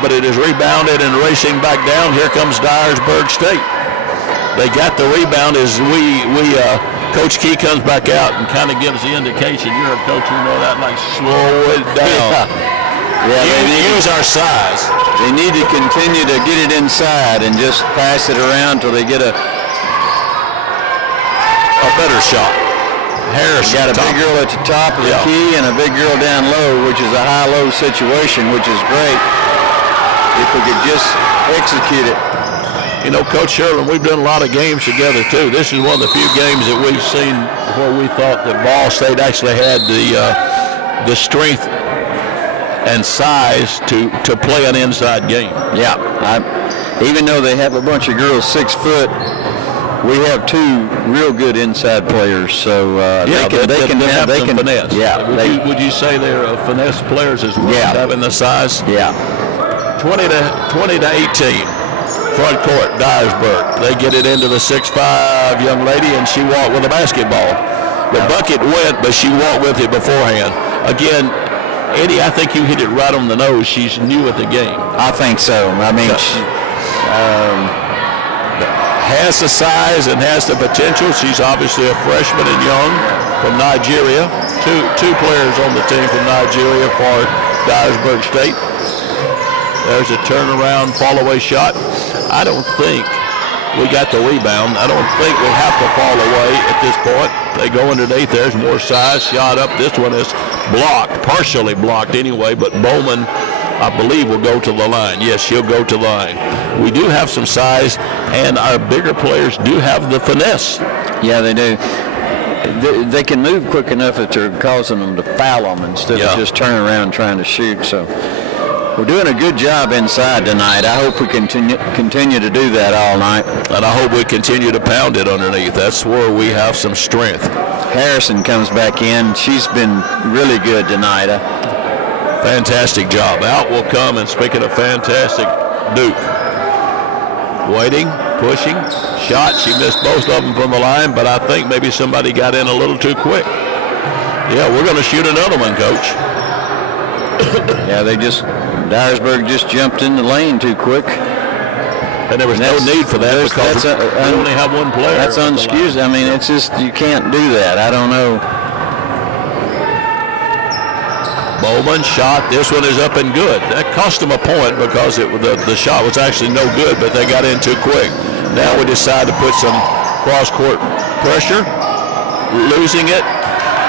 but it is rebounded and racing back down. Here comes Dyersburg State. They got the rebound as Coach Key comes back out and kind of gives the indication. You're a coach, you know that, like slow it down. Yeah, they use our size. They need to continue to get it inside and just pass it around till they get a better shot. Harris got a big girl at the top of the key and a big girl down low, which is a high-low situation, which is great if we could just execute it. You know, Coach Sherlin, we've done a lot of games together, too. This is one of the few games that we've seen where we thought that Ball State actually had the strength and size to play an inside game. Yeah. Even though they have a bunch of girls 6 foot, we have 2 real good inside players, so they can have some finesse. Yeah. Would you say they're finesse players as well, having the size? Yeah. 20 to 18. Front court, Dyersburg. They get it into the 6'5" young lady, and she walked with a basketball. The bucket went, but she walked with it beforehand. Again, Eddie, I think you hit it right on the nose. She's new at the game. I think so. I mean, has the size and has the potential. She's obviously a freshman and young from Nigeria. Two players on the team from Nigeria for Dyersburg State. There's a turnaround fall-away shot. I don't think we got the rebound. I don't think we'll have to fall away at this point. They go underneath. There's more size. Shot up. This one is blocked, partially blocked anyway, but Bowman, I believe, will go to the line. Yes, she'll go to the line. We do have some size, and our bigger players do have the finesse. Yeah, they do. They can move quick enough that they're causing them to foul them instead of just turning around trying to shoot. So we're doing a good job inside tonight. I hope we continue to do that all night. And I hope we continue to pound it underneath. That's where we have some strength. Harrison comes back in. She's been really good tonight. Fantastic job. Out will come, and speaking of fantastic, Duke. Waiting, pushing, shot. She missed both of them from the line, but I think maybe somebody got in a little too quick. Yeah, we're going to shoot another one, Coach. Yeah, Dyersburg just jumped in the lane too quick. And there was no need for that because we only have one player. That's unexcused. I mean, it's just, you can't do that. I don't know. Bowman shot. This one is up and good. That cost them a point because the shot was actually no good, but they got in too quick. Now we decide to put some cross-court pressure. Losing it.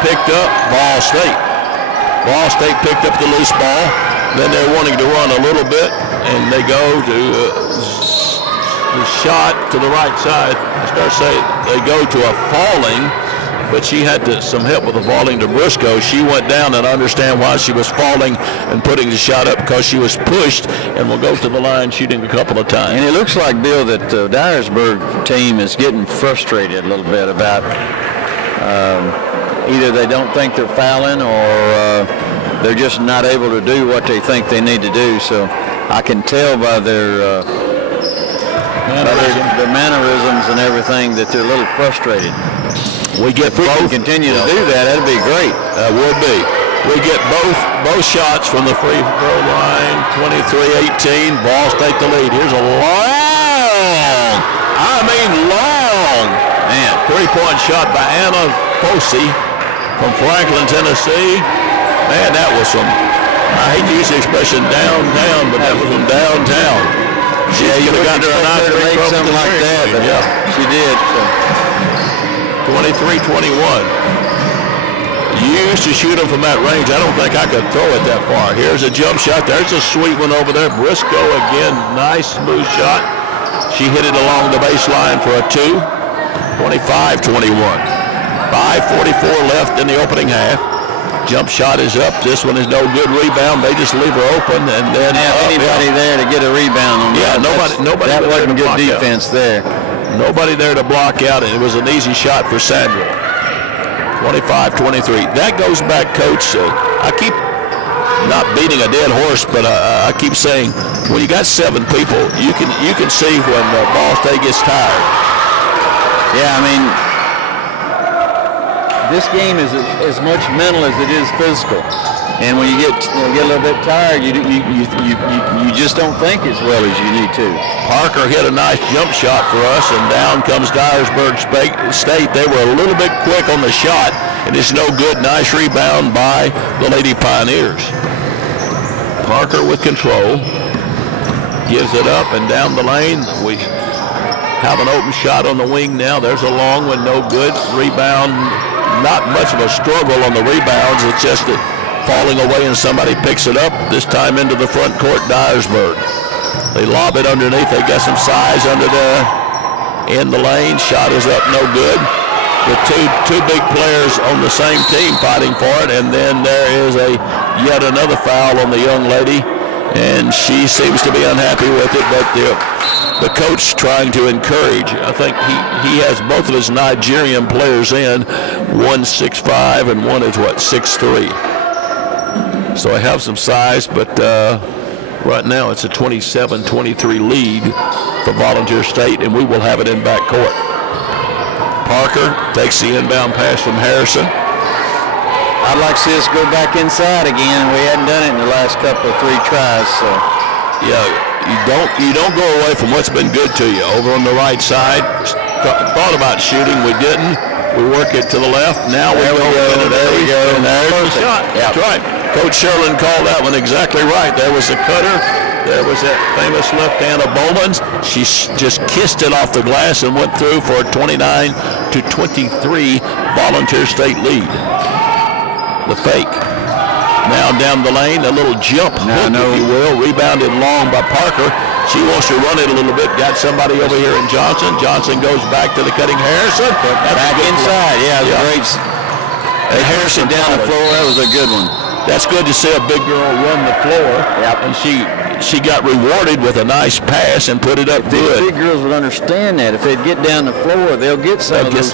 Picked up. Ball State. Ball State picked up the loose ball. Then they're wanting to run a little bit, and they go to the shot to the right side. They go to a falling, but she had some help with the falling to Briscoe. She went down, and I understand why she was falling and putting the shot up, because she was pushed and will go to the line shooting a couple of times. And it looks like, Bill, that the Dyersburg team is getting frustrated a little bit about either they don't think they're fouling or they're just not able to do what they think they need to do. So I can tell by their mannerisms and everything that they're a little frustrated. We get if we can continue to do that, that'd be great. That would be. We get both shots from the free throw line. 23-18. Ball State the lead. Here's a long, man, 3-point shot by Anna Fossey from Franklin, Tennessee. Man, that was I hate to use the expression downtown, but that was from downtown. She could have gotten her a nice make something like that, but she did. So. 23-21. Used to shoot them from that range. I don't think I could throw it that far. Here's a jump shot. There's a sweet one over there. Briscoe again. Nice smooth shot. She hit it along the baseline for a 2. 25-21. 5:44 left in the opening half. Jump shot is up. This one is no good. Rebound. They just leave her open, and then anybody there to get a rebound on that. Nobody. That wasn't good defense there. Nobody there to block out, and it was an easy shot for Sandra. 25-23. That goes back, Coach. I keep not beating a dead horse, but I keep saying when you got 7 people, you can see when Ball State gets tired. Yeah, I mean, this game is as much mental as it is physical. And when you get a little bit tired, you just don't think as well as you need to. Parker hit a nice jump shot for us, and down comes Dyersburg State. They were a little bit quick on the shot, and it's no good. Nice rebound by the Lady Pioneers. Parker with control. Gives it up and down the lane. We have an open shot on the wing now. There's a long one, no good. Rebound, not much of a struggle on the rebounds. It's just that falling away and somebody picks it up, this time into the front court, Dyersburg. They lob it underneath. They got some size under there in the lane. Shot is up, no good. The two big players on the same team fighting for it, and then there is yet another foul on the young lady, and she seems to be unhappy with it, but the coach trying to encourage. I think he has both of his Nigerian players in, one 6'5" and one is 6'3". So I have some size, but right now it's a 27-23 lead for Volunteer State, and we will have it in backcourt. Parker takes the inbound pass from Harrison. I'd like to see us go back inside again. We hadn't done it in the last couple of 3 tries. So. Yeah, you don't go away from what's been good to you. Over on the right side, thought about shooting, we didn't. We work it to the left. Now we go. There we go. And there's the shot. Yep. That's right. Coach Sherlin called that one exactly right. There was a cutter. There was that famous left hand of Bowman's. She just kissed it off the glass and went through for a 29-23 Volunteer State lead. The fake. Now down the lane, a little jump hook, if you will, rebounded long by Parker. She wants to run it a little bit. Got somebody over here in Johnson. Johnson goes back to the cutting Harrison. Back inside. Yeah, it was great. And Harrison down the floor. That was a good one. That's good to see a big girl run the floor. Yep. And she got rewarded with a nice pass and put it up good. Big girls would understand that. If they'd get down the floor, they'll get some of those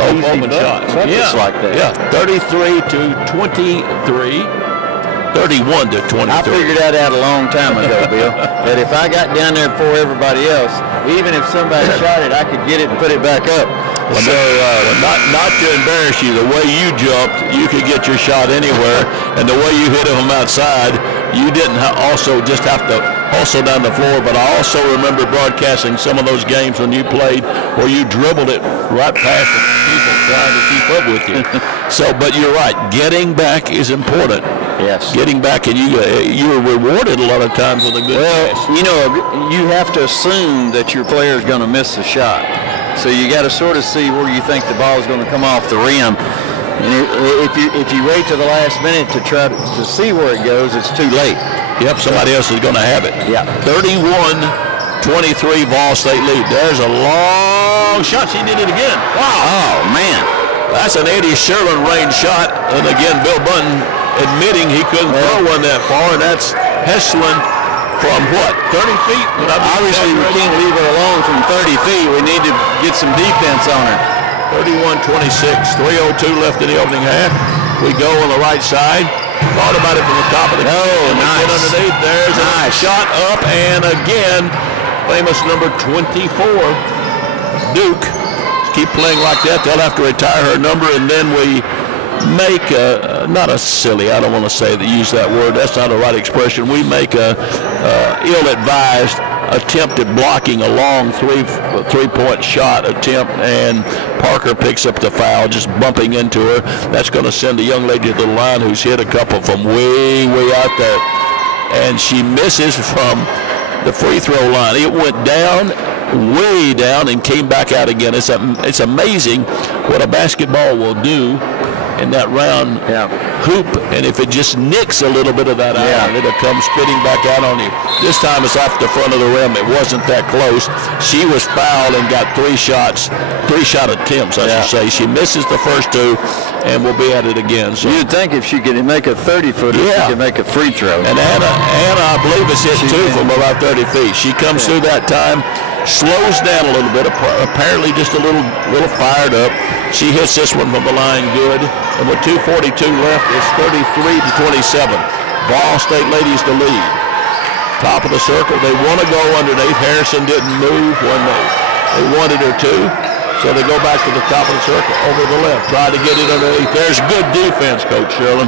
open shots. Like that. Yeah, 33-23. 31-23. I figured that out a long time ago, Bill, that if I got down there before everybody else, even if somebody shot it, I could get it and put it back up. Well, so, not to embarrass you, the way you jumped, you could get your shot anywhere, and the way you hit them outside, you didn't also just have to hustle down the floor, but I also remember broadcasting some of those games when you played where you dribbled it right past the people trying to keep up with you. So, but you're right, getting back is important. Yes. Getting back, and you were rewarded a lot of times with a good pass. You know, you have to assume that your player is going to miss the shot. So you got to sort of see where you think the ball is going to come off the rim. And if you wait to the last minute to try to see where it goes, it's too late. Yep, somebody else is going to have it. Yeah. 31-23 Vol State lead. There's a long shot. She did it again. Wow. Oh, man. That's an Eddie Sherlin range shot. And again, Bill Bunton admitting he couldn't throw one that far, and that's Heslin from what, 30 feet? Obviously, we can't leave her alone from 30 feet. We need to get some defense on her. 31-26, 3:02 left in the opening half. We go on the right side. Thought about it from the top of the nice. Get underneath. There's a shot up, and again, famous number 24, Duke. Keep playing like that. They'll have to retire her number, and then we make not a silly, I don't want to use that word, that's not the right expression. We make a ill-advised attempt at blocking a long three-point shot attempt, and Parker picks up the foul, just bumping into her. That's going to send a young lady to the line who's hit a couple from way out there, and she misses from the free throw line. It went down, way down, and came back out again. It's amazing what a basketball will do in that round hoop, and if it just nicks a little bit of that out, it'll come spitting back out on you. This time it's off the front of the rim. It wasn't that close. She was fouled and got three shot attempts, I should say. She misses the first two, and we'll be at it again. So you'd think if she could make a 30-footer, she could make a free throw. And Anna, I believe, is hit two from about 30 feet. She comes through that time, slows down a little bit, apparently just a little fired up. She hits this one from the line good, and with 2:42 left, it's 33-27. Ball State ladies to lead. Top of the circle, they want to go underneath. Harrison didn't move when they wanted her to, so they go back to the top of the circle over the left. Try to get it underneath. There's good defense, Coach Sherlin.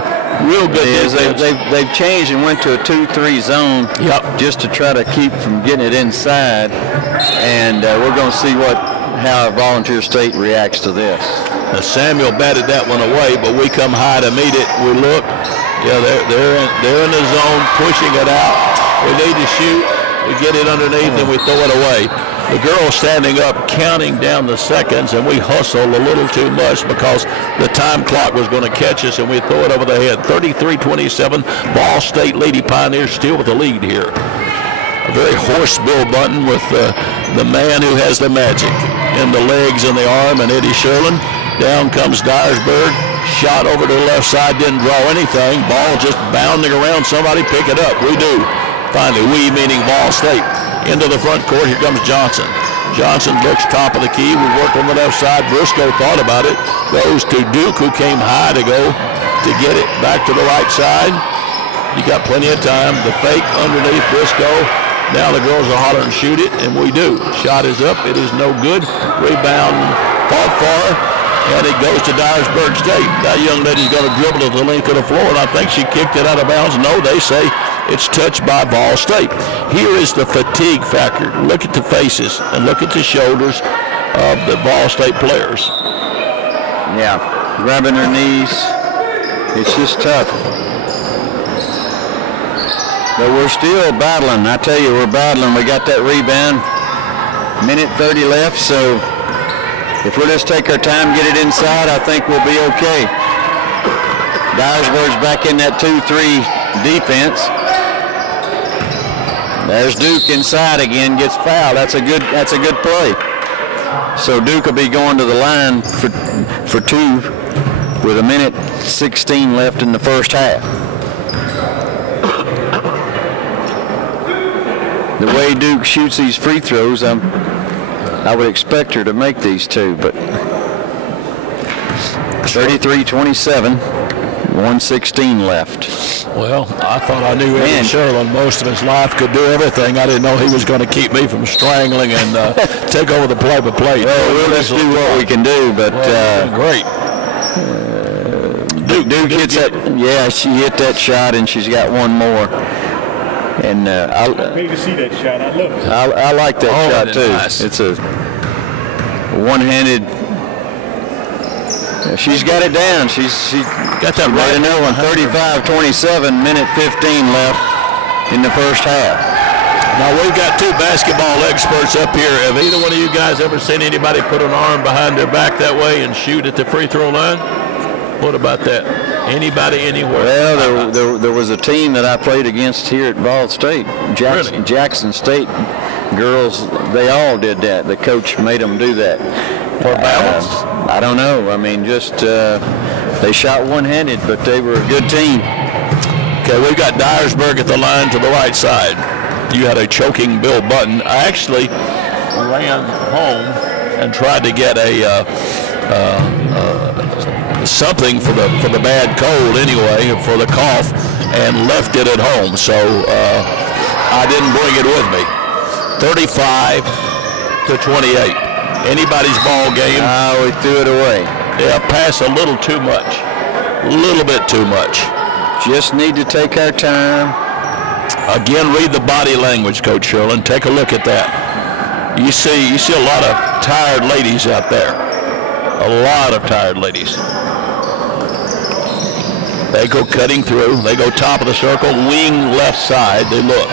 Real good defense. They've changed and went to a 2-3 zone just to try to keep from getting it inside. And we're going to see how Volunteer State reacts to this. Now Samuel batted that one away, but we come high to meet it. We look. Yeah, they're in the zone, pushing it out. We need to shoot. We get it underneath and we throw it away. The girls standing up, counting down the seconds, and we hustle a little too much because the time clock was going to catch us, and we throw it over the head. 33-27. Ball State Lady Pioneers still with the lead here. A very hoarse Bill Bunton with the man who has the magic in the legs and the arm, and Eddie Sherlin. Down comes Dyersburg. Shot over to the left side, didn't draw anything. Ball just bounding around. Somebody pick it up. We do. Finally, we meaning Ball State. Into the front court. Here comes Johnson. Johnson looks top of the key. We work on the left side. Briscoe thought about it. Goes to Duke, who came high to go to get it back to the right side. You got plenty of time. The fake underneath Briscoe. Now the girls are hollering, shoot it, and we do. Shot is up. It is no good. Rebound fought for, and it goes to Dyersburg State. That young lady's going to dribble to the length of the floor, and I think she kicked it out of bounds. No, they say it's touched by Ball State. Here is the fatigue factor. Look at the faces and look at the shoulders of the Ball State players. Yeah, grabbing their knees. It's just tough. But we're still battling. I tell you, we're battling. We got that rebound. Minute 30 left, so if we'll just take our time, get it inside, I think we'll be okay. Dyersburg's back in that 2-3 defense. There's Duke inside again, gets fouled. That's a good play. So Duke will be going to the line for two with a minute 16 left in the first half. The way Duke shoots these free throws, I would expect her to make these two, but 33-27, 1:16 left. Well, I thought I knew Eddie Sherlin most of his life could do everything. I didn't know he was going to keep me from strangling and take over the play-by-play. Well, we'll just do what we can do, but great. Duke hits that. Yeah, she hit that shot, and she's got one more. And I paid to see that shot. I love it. I like that shot too. Nice. It's a one-handed. She's got it down. She got that right. Another one. 35-27. Minute 15 left in the first half. Now we've got two basketball experts up here. Have either one of you guys ever seen anybody put an arm behind their back that way and shoot at the free throw line? What about that? Anybody, anywhere? Well, there was a team that I played against here at Ball State. Jackson State girls, they all did that. The coach made them do that. For balance? I don't know. I mean, just they shot one-handed, but they were a good team. Okay, we've got Dyersburg at the line to the right side. You had a choking Bill Bunton. I actually ran home and tried to get a something for the bad cold anyway, for the cough, and left it at home. So I didn't bring it with me. 35-28. Anybody's ball game. We threw it away. Yeah, pass a little too much. A little bit too much. Just need to take our time. Again, read the body language, Coach Sherlin. Take a look at that. You see a lot of tired ladies out there. A lot of tired ladies. They go cutting through. They go top of the circle, wing left side. They look.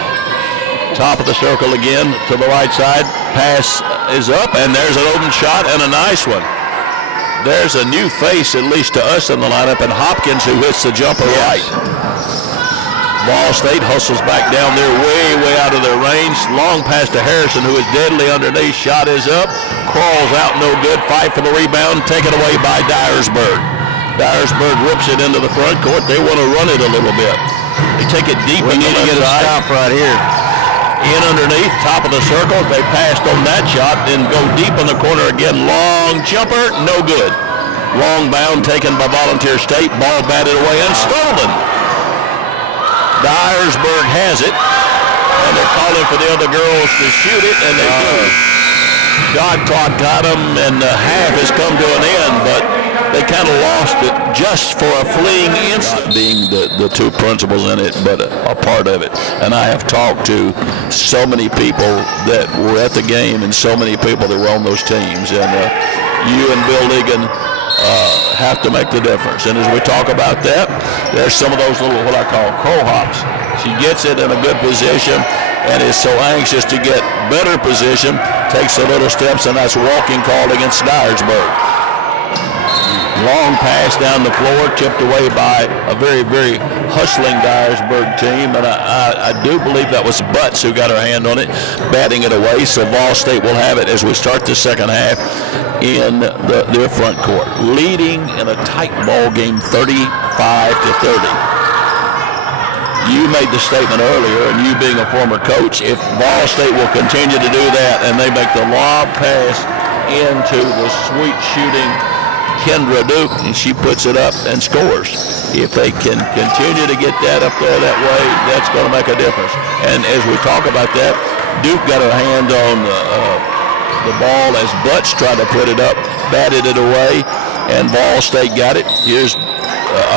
Top of the circle again to the right side. Pass is up, and there's an open shot and a nice one. There's a new face, at least to us in the lineup, and Hopkins, who hits the jumper right. Ball State hustles back down there, way out of their range. Long pass to Harrison, who is deadly underneath. Shot is up. Crawls out, no good. Fight for the rebound. Taken away by Dyersburg. Dyersburg rips it into the front court. They want to run it a little bit. They take it deep. We need to get a stop right here. In underneath, top of the circle. They passed on that shot, then go deep in the corner again. Long jumper, no good. Long bound taken by Volunteer State. Ball batted away and stolen. Dyersburg has it, and they're calling for the other girls to shoot it, and they do. shot clock got them, and the half has come to an end, but they kind of lost it just for a fleeting instant. Being the two principals in it, but a part of it. And I have talked to so many people that were at the game and so many people that were on those teams. And you and Bill Ligon have to make the difference. And as we talk about that, there's some of those little, what I call co-hops. She gets it in a good position and is so anxious to get better position, takes the little steps, and that's walking called against Dyersburg. Long pass down the floor, tipped away by a very, very hustling Dyersburg team. And I do believe that was Butts who got her hand on it, batting it away. So Ball State will have it as we start the second half in their front court. Leading in a tight ball game 35-30. You made the statement earlier, and you being a former coach, if Ball State will continue to do that and they make the lob pass into the sweet shooting Kendra Duke, and she puts it up and scores. If they can continue to get that up there that way, that's going to make a difference. And as we talk about that, Duke got her hand on the ball as Butts tried to put it up, batted it away, and Ball State got it. Here's,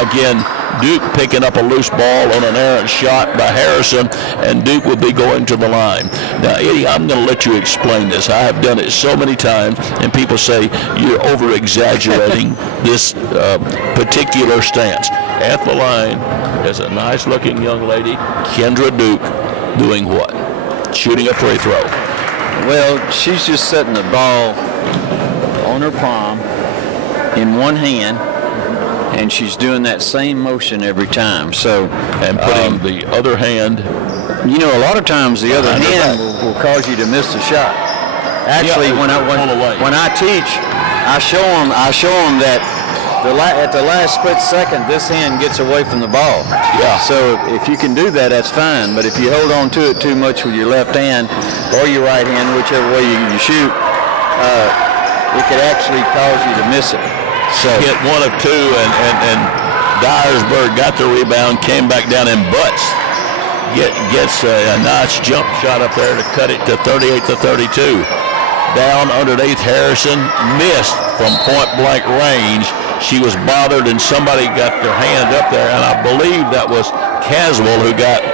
again, Duke picking up a loose ball on an errant shot by Harrison, and Duke will be going to the line. Now, Eddie, I'm going to let you explain this. I have done it so many times, and people say you're over-exaggerating this particular stance. At the line is a nice-looking young lady, Kendra Duke, doing what? Shooting a free throw. Well, she's just setting the ball on her palm in one hand, and she's doing that same motion every time. So, and putting the other hand. You know, a lot of times the other hand will cause you to miss the shot. Actually, when I teach, I show them that at the last split second, this hand gets away from the ball. Yeah. So if you can do that, that's fine. But if you hold on to it too much with your left hand or your right hand, whichever way you shoot, it could actually cause you to miss it. So hit one of two, and Dyersburg got the rebound, came back down, and Butts gets a nice jump shot up there to cut it to 38-32. Down underneath Harrison, missed from point-blank range. She was bothered, and somebody got their hand up there, and I believe that was Caswell who got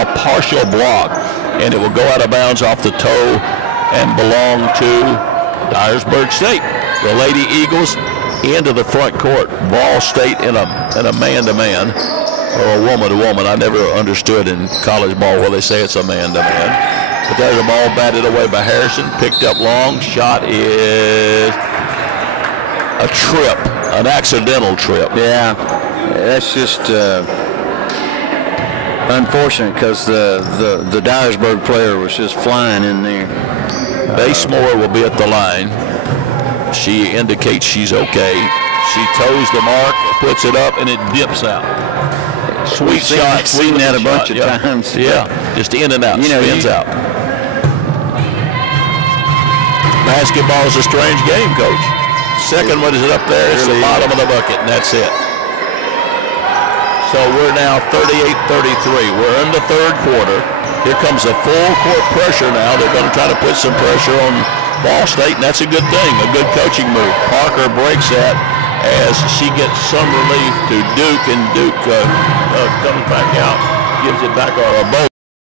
a partial block, and it will go out of bounds off the toe and belong to Dyersburg State. The Lady Eagles into the front court. Ball State in a man-to-man, or a woman-to-woman. I never understood in college ball where they say it's a man-to-man. But there's a ball batted away by Harrison, picked up long. Shot is a trip, an accidental trip. Yeah, that's just unfortunate because the Dyersburg player was just flying in there. Basemore will be at the line. She indicates she's okay. She toes the mark, puts it up, and it dips out. Sweet shot. Seen that a bunch of times. Yeah, just in and out, spins out. Basketball is a strange game, Coach. Second one is up there. It's the bottom of the bucket, and that's it. So we're now 38-33. We're in the third quarter. Here comes a full court pressure now. They're going to try to put some pressure on Ball State, and that's a good thing, a good coaching move. Parker breaks that as she gets some relief to Duke, and Duke comes back out, gives it back on a boat.